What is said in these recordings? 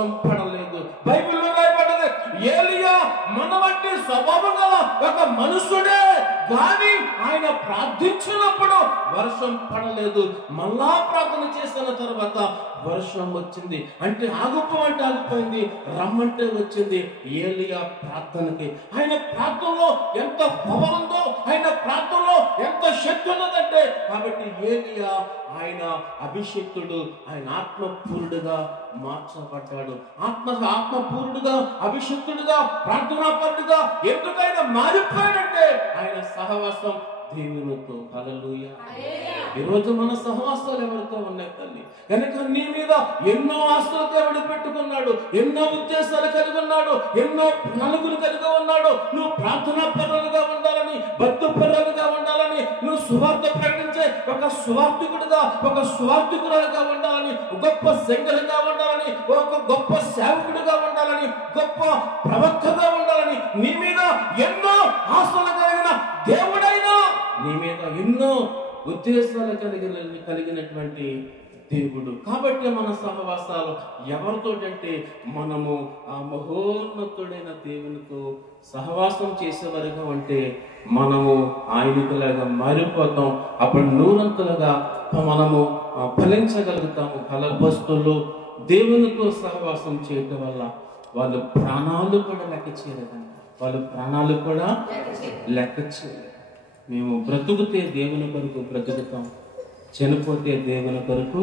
వర్షం పడలేదు. బైబిల్లో రాయబడ్డది, ఏలియా మన వంటి స్వభావం గల ఒక మనుషుడే, కానీ ఆయన ప్రార్థించినప్పుడు వర్షం పడలేదు. మళ్ళా ప్రార్థన చేసిన తర్వాత వర్షం వచ్చింది. అంటే ఆగిపోమంటే ఆగిపోయింది, రమ్మంటే వచ్చింది. ఏలియా ప్రార్థనకి, ఆయన ప్రార్థనలో ఎంత పవర్ ఉందో, ఆయన ప్రార్థనలో ఎంత శక్తి ఉన్నదంటే, కాబట్టి ఏలియా ఆయన అభిషిక్తుడు, ఆయన ఆత్మపూర్ణుడుగా మార్చబడ్డాడు. ఆత్మపూర్ణుడుగా, అభిషిక్తుడుగా, ప్రార్థనాపరుడుగా ఎందుకైనా మారిపోయాడంటే ఆయన సహవాసం దేవునితో. హల్లెలూయా. ఈరోజు మన సహవాసాలు ఎవరితో ఉన్నాయి తల్లి? కనుక నీ మీద ఎన్నో ఆస్తులు దేవుడు పెట్టుకున్నాడు, ఎన్నో ఉద్దేశాలు కలిగి ఉన్నాడు, ఎన్నో నలుగురు కలిగి ఉన్నాడు. నువ్వు ప్రార్థనా పరులుగా ఉండాలని, భక్తి పరులుగా ఉండాలని, నువ్వు సువార్త ప్రకటించే ఒక సువార్థికుడుగా, ఒక సువార్థికురాలుగా ఉండాలని, గొప్ప సంఘలుగా ఉండాలని, ఒక గొప్ప సేవకుడిగా ఉండాలని, గొప్ప ప్రవక్తగా ఉండాలని నీ మీద ఎన్నో ఆశలు కలిగిన దేవుడైనా నీ మీద ఎన్నో ఉద్దేశాలు కలిగినటువంటి దేవుడు. కాబట్టి మన సహవాసాలు ఎవరితోటంటే మనము ఆ మహోన్నతుడైన దేవునితో సహవాసం చేసేవారుగా ఉంటే మనము ఆయనకులాగా మారిపోతాం. అప్పుడు నూరంతులుగా మనము ఫలించగలుగుతాము. ఫలభస్తులు దేవునితో సహవాసం చేయటం వల్ల వాళ్ళ ప్రాణాలు కూడా లెక్క చేయలేదంట. వాళ్ళ ప్రాణాలు కూడా లెక్క చేయలేదు. మేము బ్రతుకుతే దేవుని కొరకు బ్రతుకుతాం, చనిపోతే దేవుని కొరకు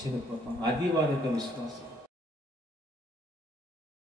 చనిపోతాం. అది వారి యొక్క విశ్వాసం.